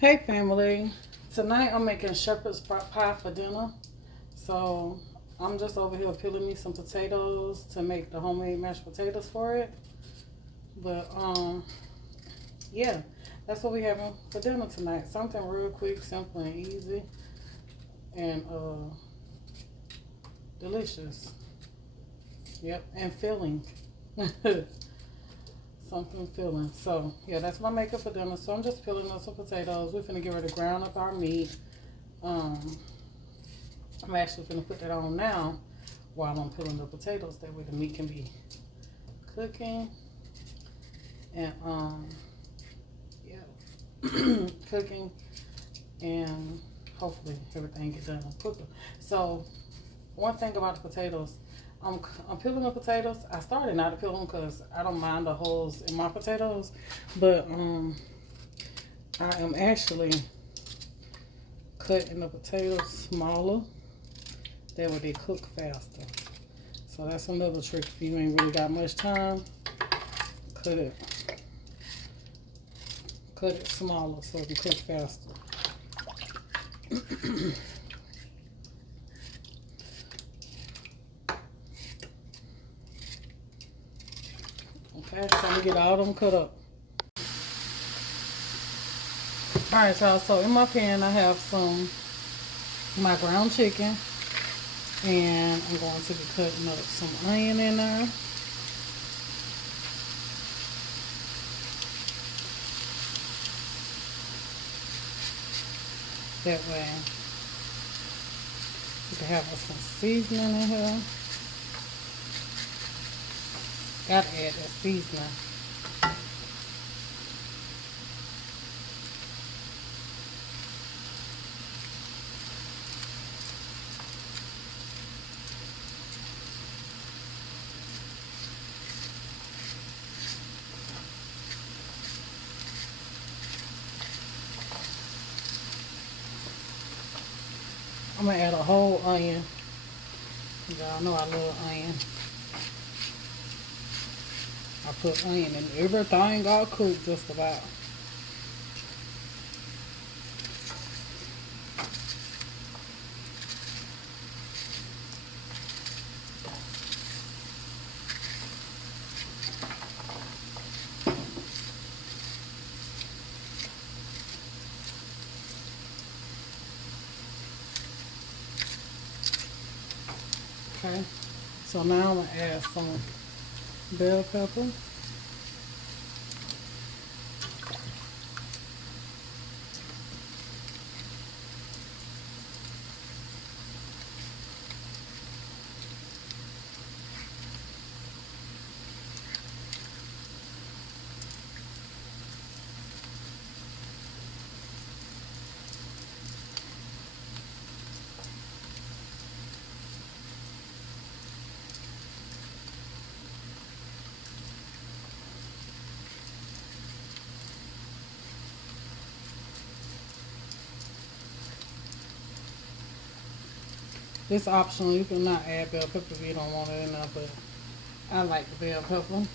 Hey family, tonight I'm making shepherd's pie for dinner. So I'm just over here peeling me some potatoes to make the homemade mashed potatoes for it. But yeah, that's what we having for dinner tonight. Something real quick, simple and easy, and delicious. Yep, and filling. Something filling. So yeah, that's my makeup for dinner. So I'm just peeling up some potatoes. We're finna get ready to ground up our meat. Um, I'm actually gonna put that on now while I'm peeling the potatoes. That way the meat can be cooking and yeah, cooking, and hopefully everything get done quicker. So one thing about the potatoes, I'm peeling the potatoes. I started not to peel them because I don't mind the holes in my potatoes, but I am actually cutting the potatoes smaller. That way they cook faster. So that's another trick. If you ain't really got much time, cut it smaller so it can cook faster. Okay, so I'm gonna get all them cut up. Alright y'all, so in my pan I have my ground chicken, and I'm going to be cutting up some onion in there. That way we can have some seasoning in here. Gotta add that seasoning. I'm gonna add a whole onion. Y'all know I love onion. I put onion in everything I cook just about. Okay, so now I'm gonna add some bell pepper. It's optional. You can not add bell pepper if you don't want it in there, but I like the bell pepper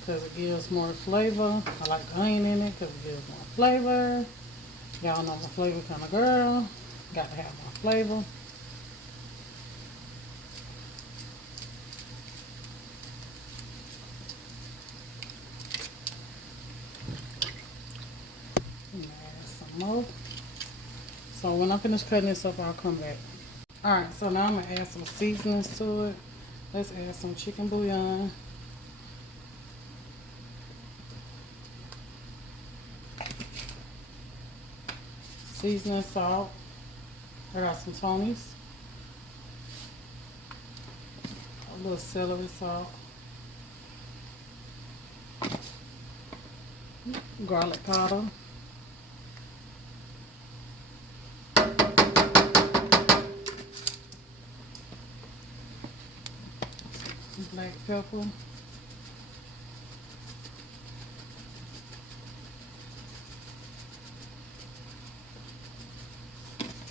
because it gives more flavor. I like the onion in it because it gives more flavor. Y'all know I'm a flavor kind of girl. Got to have more flavor. And add some more. So when I finish cutting this up, I'll come back. Alright, so now I'm going to add some seasonings to it. Let's add some chicken bouillon. Seasoning salt. I got some Tony's. A little celery salt. Garlic powder. Black pepper.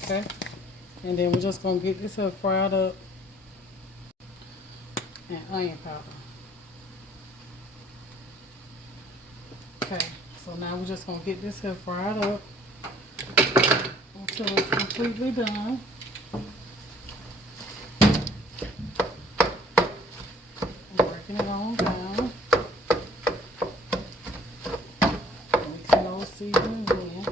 Okay, and then we're just gonna get this up fried up, and onion powder. Okay, So now we're just gonna get this here fried up until it's completely done. I'm breaking it on down. Mixing those seasonings in.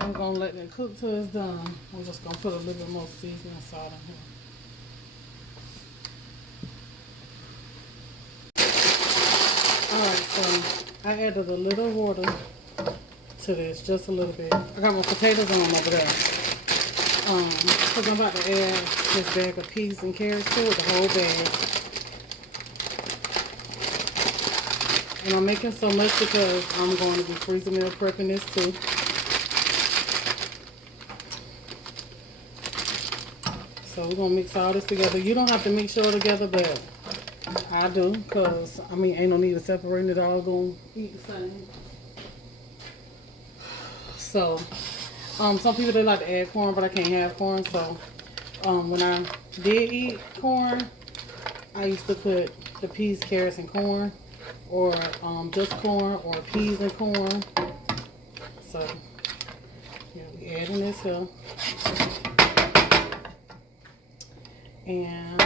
I'm gonna let it cook till it's done. We're just gonna put a little bit more seasoning salt in here. Alright, so I added a little water to this, just a little bit. I got my potatoes on over there. Because I'm about to add this bag of peas and carrots to it, the whole bag. And I'm making so much because I'm going to be freezer meal prepping this too. So we're going to mix all this together. You don't have to mix it all together, but I do, because, I mean, ain't no need to separate it all. Going to eat the same. So, some people, they like to add corn, but I can't have corn. So, when I did eat corn, I used to put the peas, carrots, and corn. Or just corn, or peas and corn. So, yeah, we adding this here. And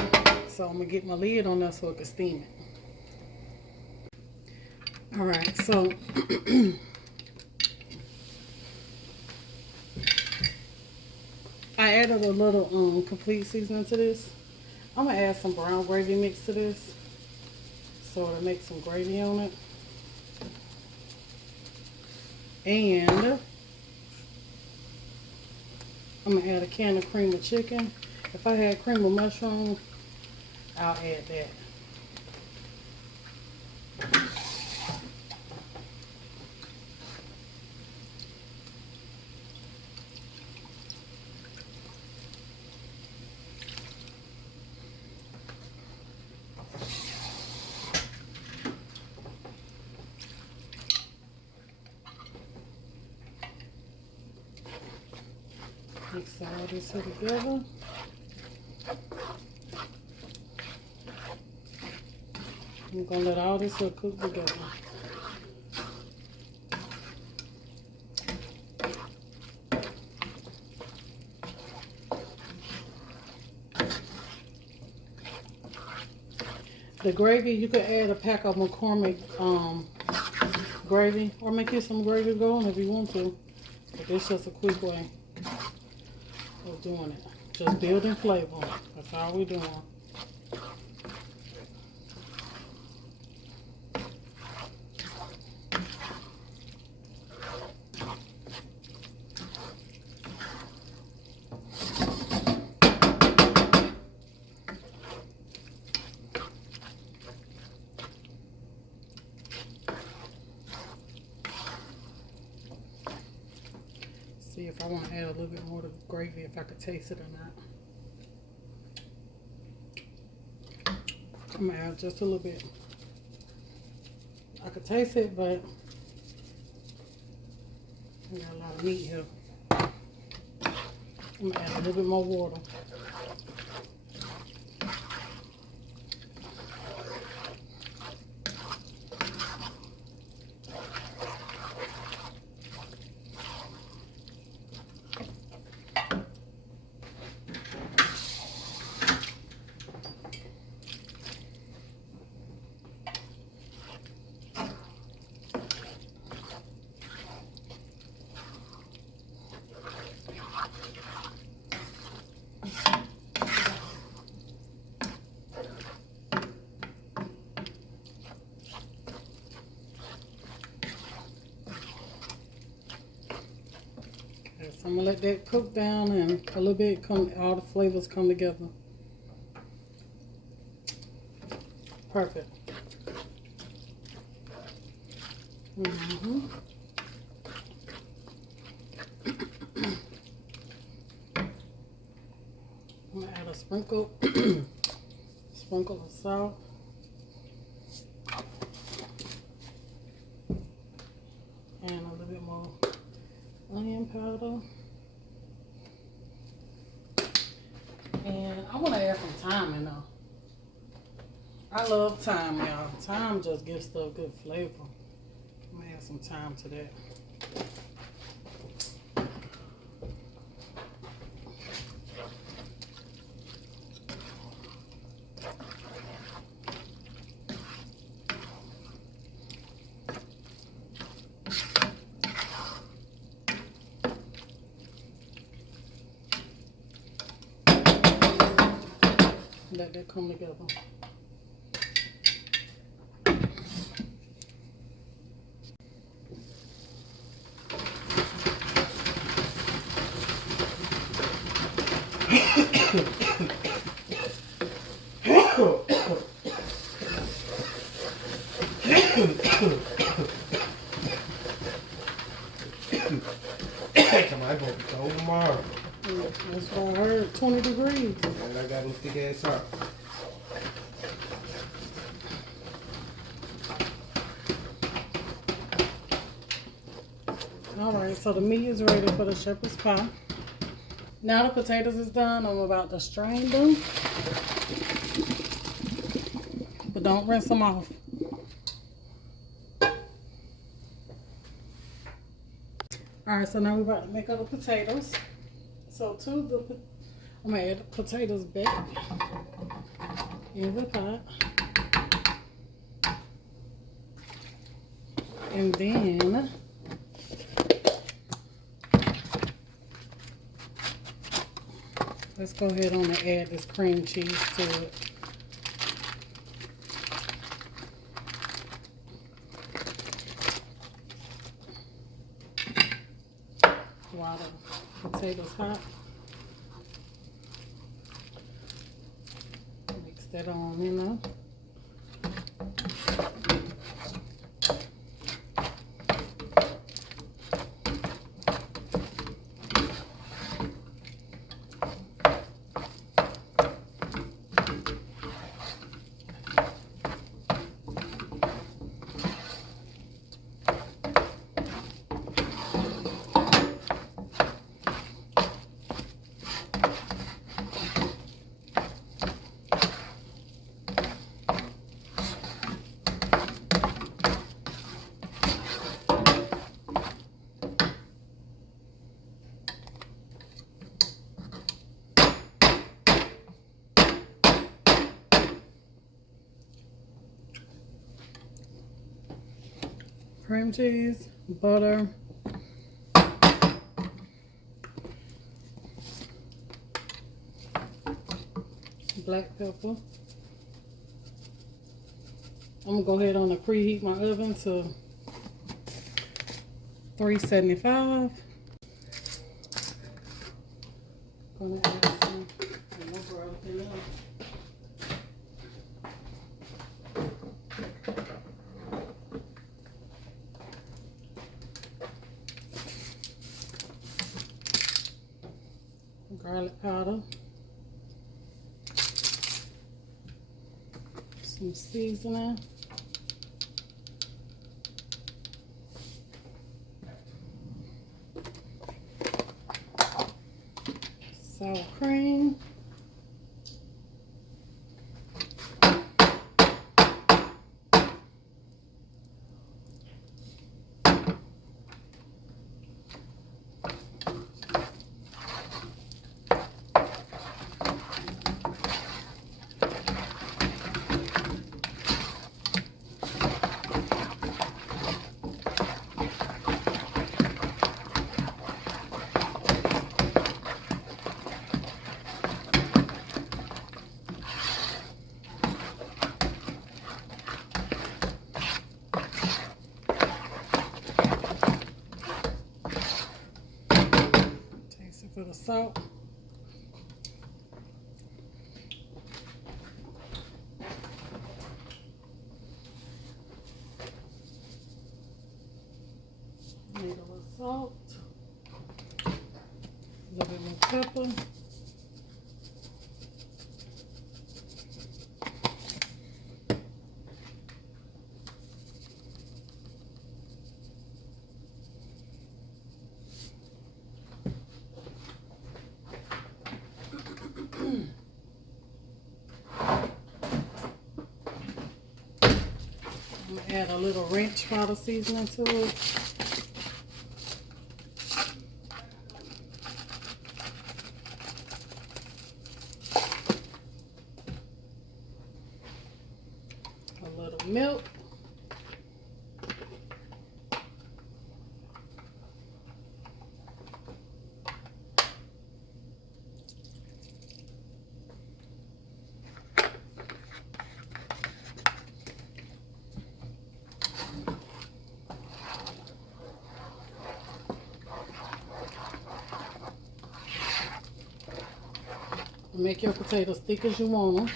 so I'm gonna get my lid on there so it can steam it. Alright, so I added a little complete seasoning to this. I'm gonna add some brown gravy mix to this so to make some gravy on it. And I'm gonna add a can of cream of chicken. If I had cream of mushroom, I'll add that. Mix all this here together. I'm going to let all this here cook together. The gravy, you could add a pack of McCormick gravy, or make you some gravy going if you want to. But it's just a quick way of doing it. Just building flavor. That's all we're doing. See if I want to add a little bit more to the gravy, if I could taste it or not. I'm going to add just a little bit. I could taste it, but I got a lot of meat here. I'm going to add a little bit more water. So I'm gonna let that cook down and a little bit all the flavors come together. Perfect. I'm gonna add a sprinkle of salt. And a little bit more onion powder. want to add some thyme in there. I love thyme, y'all. Thyme just gives stuff good flavor. I'm gonna add some thyme to that. Let that come together. Come on, I go cold tomorrow. That's what I heard. 20 degrees. And I got them thick ass socks. Alright, so the meat is ready for the shepherd's pie. Now the potatoes is done. I'm about to strain them. But don't rinse them off. Alright, so now we're about to make up the potatoes. So I'm gonna add the potatoes back in the pot. And then let's go ahead on and add this cream cheese to it. While the potatoes hot. Mix that on in there. Cream cheese, butter, black pepper. I'm gonna go ahead on and preheat my oven to 375. Gonna add some more in there. Garlic powder, some seasoning, sour cream, add a little ranch powder seasoning to it. A little milk. Make your potatoes thick as you want them.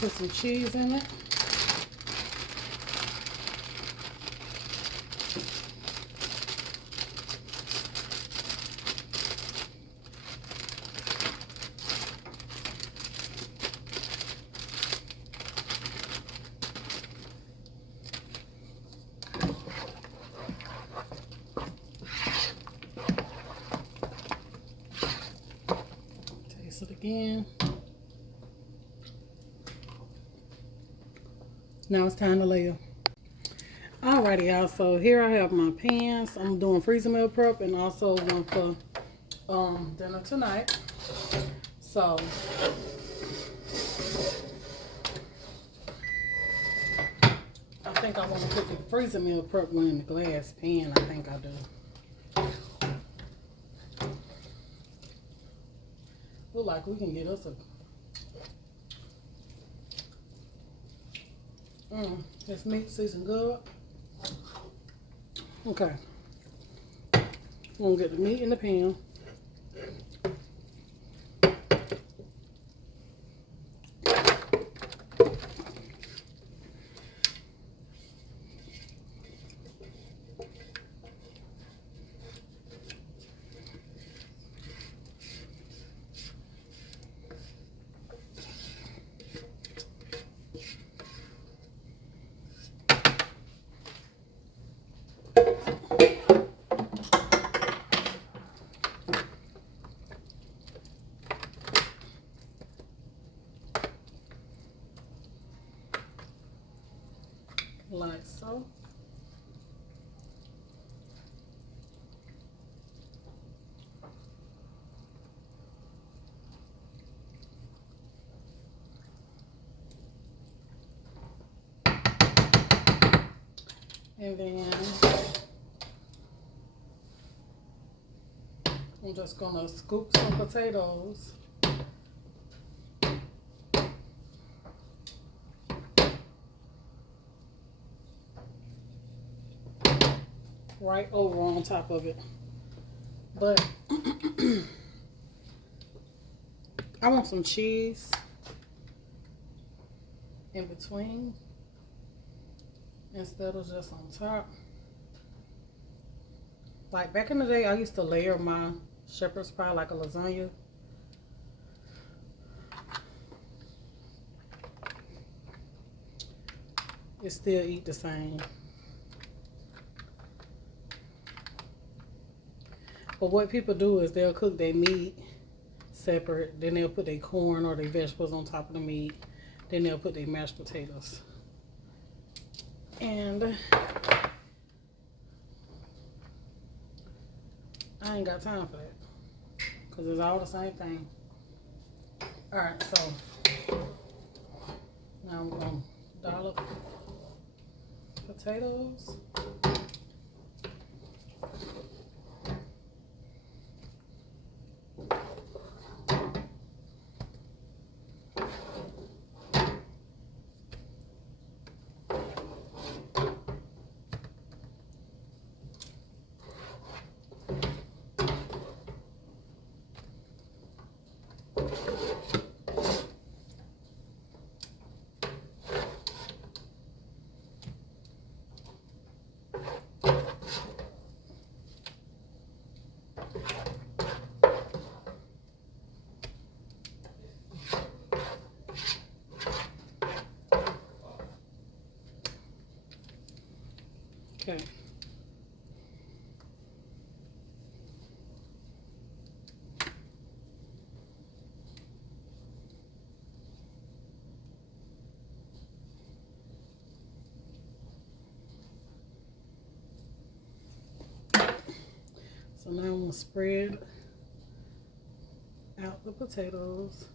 Put some cheese in it. Taste it again. Now it's time to layer. Alrighty, y'all. So here I have my pans. I'm doing freezer meal prep and also one for dinner tonight. So I think I want to put the freezer meal prep one in the glass pan. I think I do. Look like we can get us a this meat seasoned good. Okay. I'm gonna get the meat in the pan. Like so. And then I'm just gonna scoop some potatoes. Right over on top of it. But I want some cheese in between instead of just on top. Like back in the day, I used to layer my shepherd's pie like a lasagna. It still eat the same. But what people do is they'll cook their meat separate, then they'll put their corn or their vegetables on top of the meat, then they'll put their mashed potatoes. And I ain't got time for that because it's all the same thing. Alright, so now I'm going to dollop potatoes. Okay. now I'm gonna spread out the potatoes.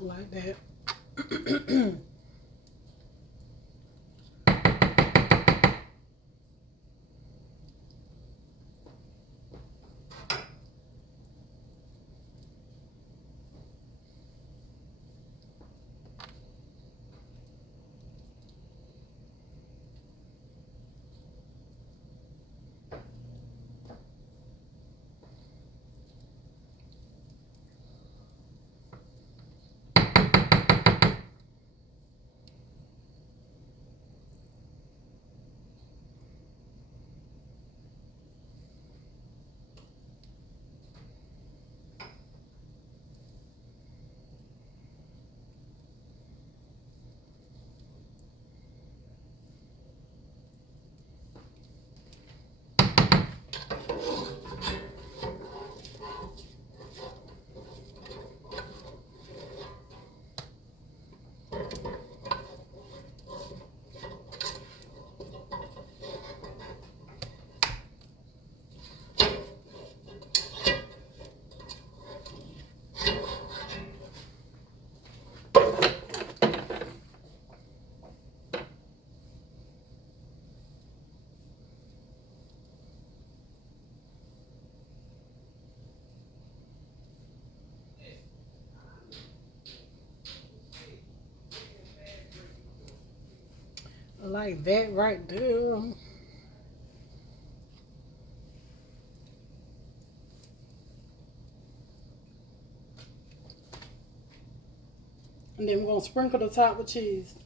Like that. Like that right there. And then we're gonna sprinkle the top with cheese.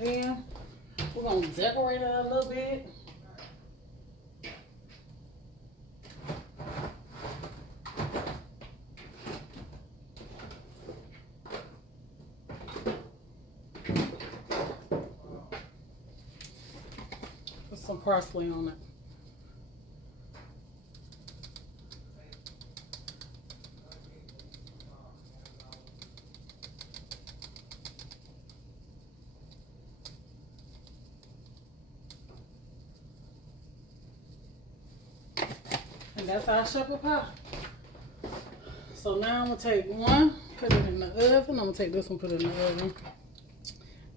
Then we're gonna decorate it a little bit. Put some parsley on it. And that's our shepherd pie. So now I'm gonna take one, put it in the oven. I'm gonna take this one, put it in the oven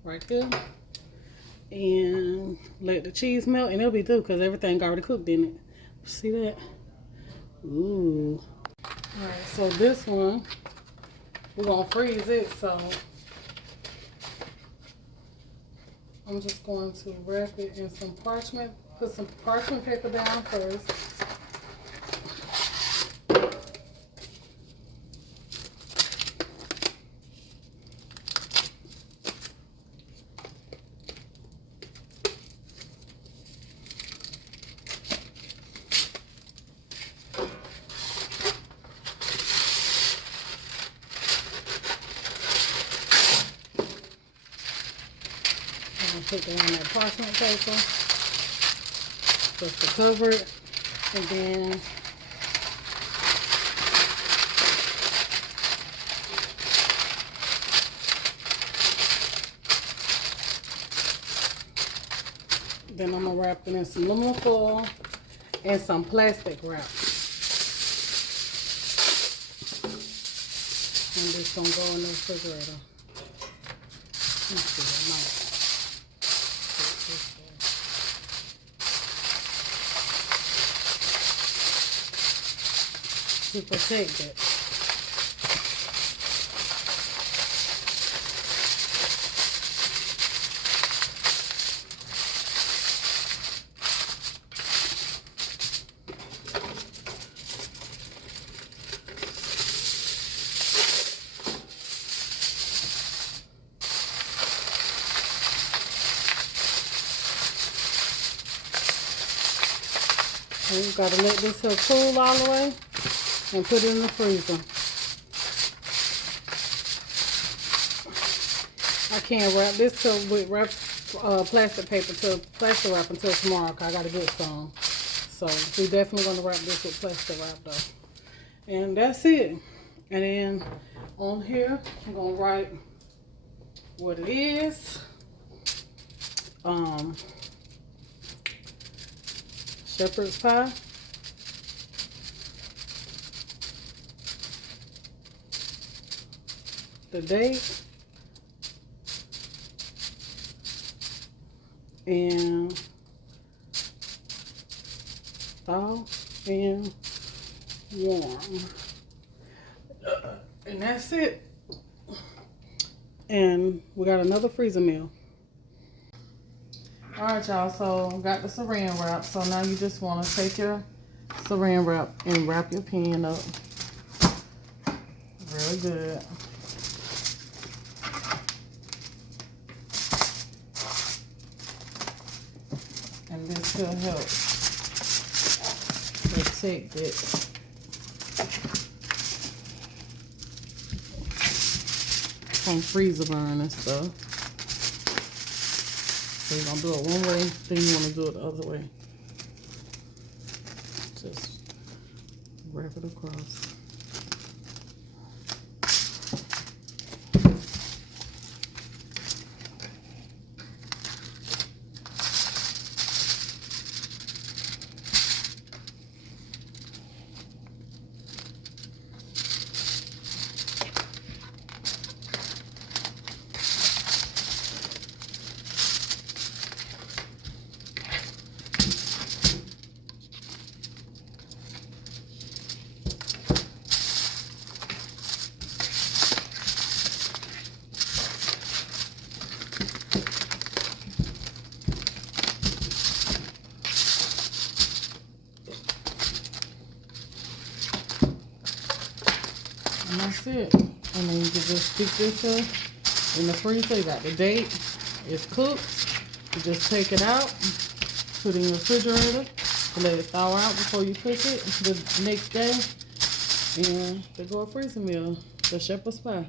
right here, and let the cheese melt, and it'll be through because everything already cooked in it. See that? Ooh. All right, so this one we're gonna freeze it. So I'm just going to wrap it in some parchment. Put some parchment paper down first. put that on that parchment paper just to cover it. And then I'm gonna wrap it in some aluminum foil and some plastic wrap. And this gonna go in the refrigerator. Let's see, to protect it. And you gotta let this here cool all the way and put it in the freezer. I can't wrap this with plastic paper plastic wrap until tomorrow, cause I gotta get some. So we definitely gonna wrap this with plastic wrap though. And that's it. And then on here, I'm gonna write what it is. Shepherd's pie. The date. And thaw and warm. And that's it. And we got another freezer meal. Alright y'all, so got the saran wrap. So now you just want to take your saran wrap and wrap your pan up really good. And this will help protect it from freezer burn and stuff. So you're gonna do it one way, then you wanna do it the other way. Just wrap it across. And that's it. And then you can just stick this in the freezer. You got the date. It's cooked. You just take it out, put it in the refrigerator, let it thaw out before you cook it the next day. And they go a freezer meal, the shepherd's pie.